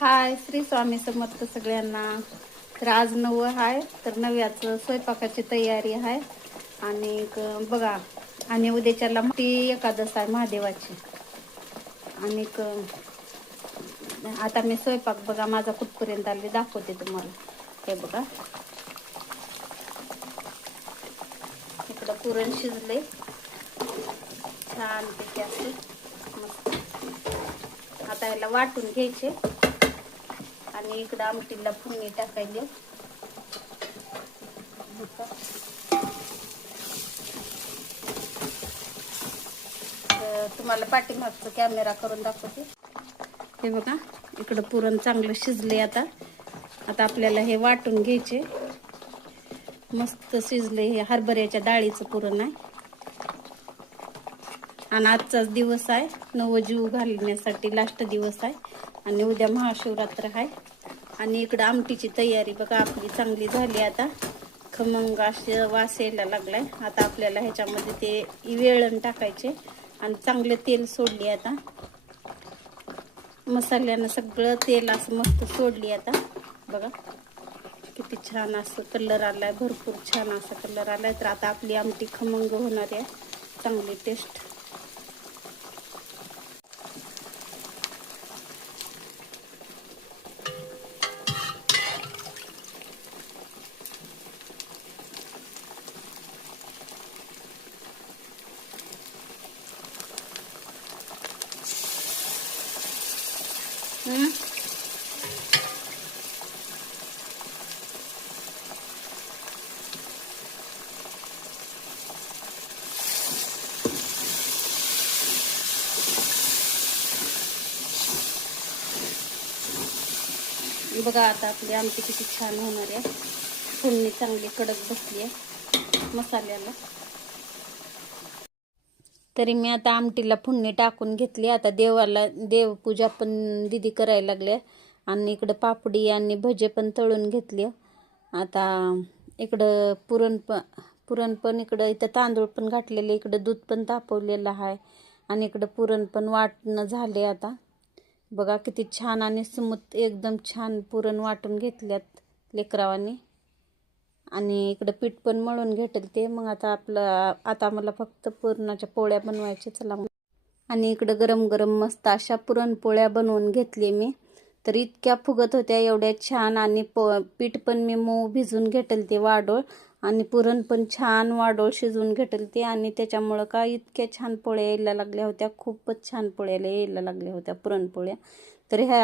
हाय, श्री स्वामी समर्थ सगळ्यांना. तर आज 9 आहे, तर 9व्याचं स्वयंपाकाची तयारी आहे. आणि बघा, आणि उद्याच्याला मोठी एकादश आहे महादेवाची. आणि आता मी स्वयंपाक बघा माझा कुठपर्यंत आले दाखवते तुम्हाला. हे बघा, इकडं पुरण शिजले छान पैकी असं मस्त. आता याला वाटून घ्यायचे आणि इकडं आमटीला फोडणी टाकायली. तुम्हाला पाठीमागचं कॅमेरा करून दाखवते. हे बघा, इकडं पुरण चांगलं शिजले. आता आपल्याला हे वाटून घ्यायचे. मस्त शिजले. हे हरभऱ्याच्या डाळीचं पुरण आहे आणि आजचाच दिवस आहे, नवजीव घालण्यासाठी लास्ट दिवस आहे. आणि उद्या महाशिवरात्र आहे. आणि इकडं आमटीची तयारी बघा आपली चांगली झाली. आता खमंग असे वास यायला लागलाय. आता आपल्याला ह्याच्यामध्ये ते वेळण टाकायचे आणि चांगले तेल सोडले. आता मसाल्यानं सगळं तेल असं मस्त सोडली. आता बघा किती छान असं कलर आलाय, भरपूर छान असा कलर आलाय. तर आता आपली आमटी खमंग होणार आहे, चांगली टेस्ट. बघा आता आपली आमटी किती छान होणार आहे. फोडणी चांगली कडक बसली आहे मसाल्याला. तरी मी आता आमटीला फोडणी टाकून घेतली. आता देवाला देवपूजा पण दीदी करायला लागले. आणि इकडं पापडी आणि भजे पण तळून घेतले. आता इकडं पुरण पण इकडं तांदूळ पण घातलेले, इकडं दूध पण तापवलेलं आहे. आणि इकडं पुरण पण वाटणं झाले. आता बघा किती छान आणि स्मूथ एकदम छान पुरण वाटून घेतल्यात लेकरावानी. आणि इकडं पीठ पण मळून घेतलं ते. मग आता मला फक्त पुरणाच्या पोळ्या बनवायच्या. चला मग. आणि इकडं गरम गरम मस्त अशा पुरणपोळ्या बनवून घेतली मी. तर इतक्या फुगत होत्या, एवढ्या छान. आणि पीठ पण मी मऊ भिजून घेतलं ते वाडोळ. आणि पुरण पण छान वाडोळ शिजवून घेतलं ते. आणि त्याच्यामुळं का इतक्या छान पोळ्या यायला लागल्या होत्या, खूपच छान पोळ्या यायला लागल्या होत्या पुरणपोळ्या. तर ह्या